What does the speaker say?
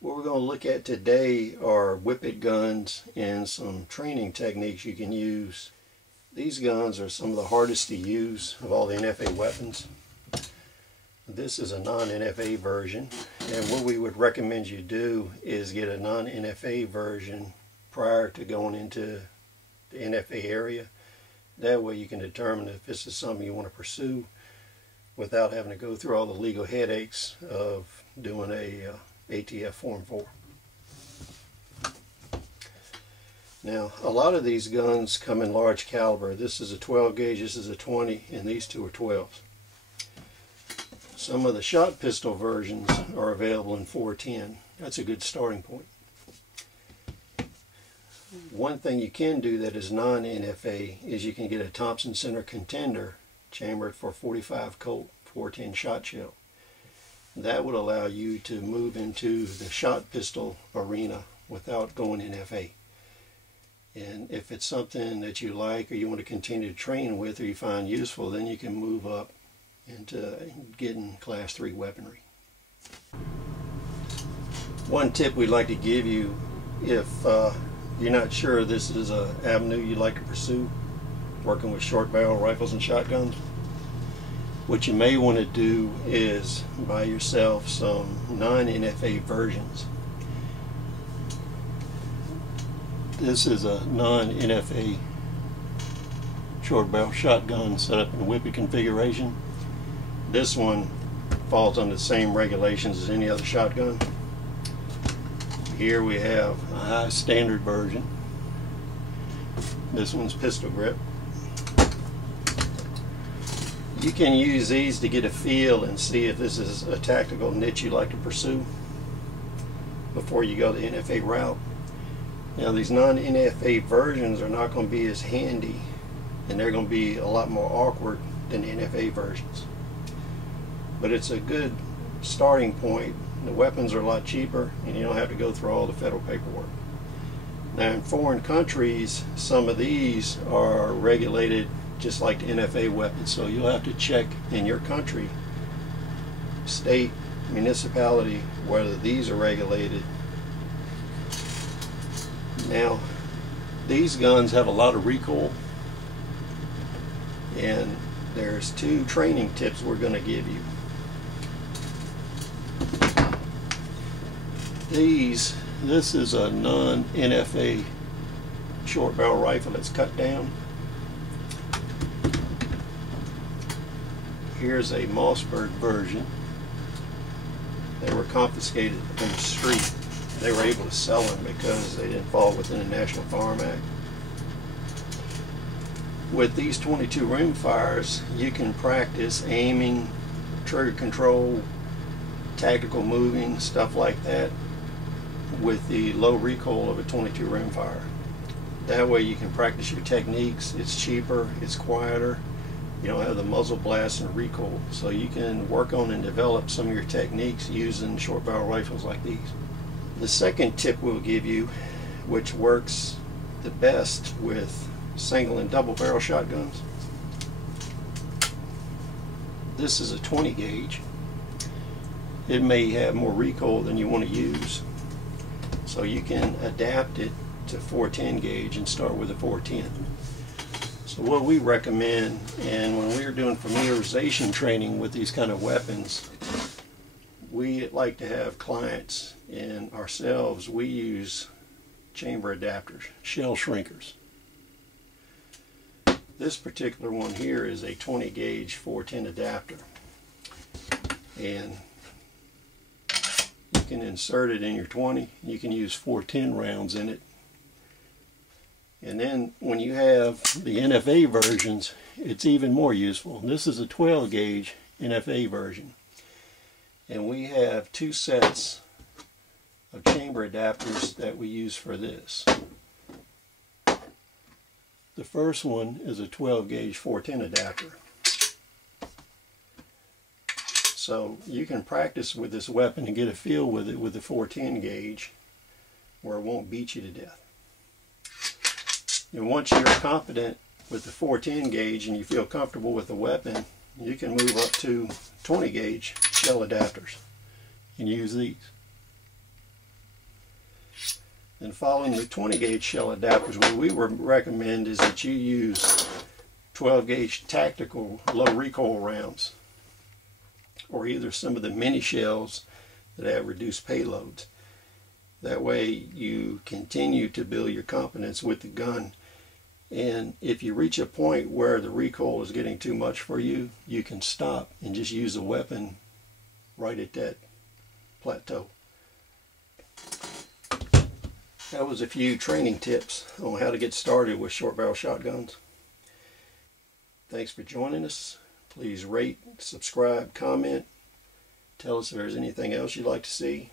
What we're going to look at today are whippet guns and some training techniques you can use. These guns are some of the hardest to use of all the NFA weapons. This is a non-NFA version, and what we would recommend you do is get a non-NFA version prior to going into the NFA area. That way you can determine if this is something you want to pursue without having to go through all the legal headaches of doing a ATF Form 4. Now, a lot of these guns come in large caliber. This is a 12 gauge, this is a 20, and these two are 12s. Some of the shot pistol versions are available in 410. That's a good starting point. One thing you can do that is non-NFA is you can get a Thompson Center Contender chambered for 45 Colt 410 shot shell. That would allow you to move into the shot pistol arena without going NFA. And if it's something that you like or you want to continue to train with or you find useful, then you can move up into getting Class 3 weaponry. One tip we'd like to give you, if you're not sure this is an avenue you'd like to pursue, working with short barrel rifles and shotguns, what you may want to do is buy yourself some non-NFA versions. This is a non-NFA short barrel shotgun set up in a whippet configuration. This one falls under the same regulations as any other shotgun. Here we have a high standard version. This one's pistol grip. You can use these to get a feel and see if this is a tactical niche you'd like to pursue before you go the NFA route. Now, these non-NFA versions are not going to be as handy, and they're going to be a lot more awkward than the NFA versions. But it's a good starting point. The weapons are a lot cheaper, and you don't have to go through all the federal paperwork. Now, in foreign countries, some of these are regulated just like the NFA weapons, so you'll have to check in your country, state, municipality, whether these are regulated. Now, these guns have a lot of recoil, and there's two training tips we're going to give you. This is a non-NFA short barrel rifle that's cut down. Here's a Mossberg version. They were confiscated on the street. They were able to sell them because they didn't fall within the National Firearm Act. With these 22 rim fires, you can practice aiming, trigger control, tactical moving, stuff like that, with the low recoil of a 22 rim fire. That way you can practice your techniques. It's cheaper, it's quieter, you don't have the muzzle blast and recoil, so you can work on and develop some of your techniques using short barrel rifles like these. The second tip we'll give you, which works the best with single and double barrel shotguns, this is a 20 gauge. It may have more recoil than you want to use, so you can adapt it to 410 gauge and start with a 410. So what we recommend, and when we're doing familiarization training with these kind of weapons, we like to have clients and ourselves, we use chamber adapters, shell shrinkers. This particular one here is a 20 gauge 410 adapter, and you can insert it in your 20. You can use 410 rounds in it. And then when you have the NFA versions, it's even more useful. This is a 12 gauge NFA version, and we have two sets of chamber adapters that we use for this. The first one is a 12 gauge 410 adapter. So you can practice with this weapon and get a feel with it with the 410 gauge where it won't beat you to death. And once you're confident with the 410 gauge and you feel comfortable with the weapon, you can move up to 20 gauge shell adapters and use these. And following the 20 gauge shell adapters, what we would recommend is that you use 12 gauge tactical low recoil rounds, or either some of the mini shells that have reduced payloads. That way you continue to build your confidence with the gun, and if you reach a point where the recoil is getting too much for you, you can stop and just use the weapon right at that plateau. That was a few training tips on how to get started with short barrel shotguns. Thanks for joining us. Please rate, subscribe, comment. Tell us if there's anything else you'd like to see.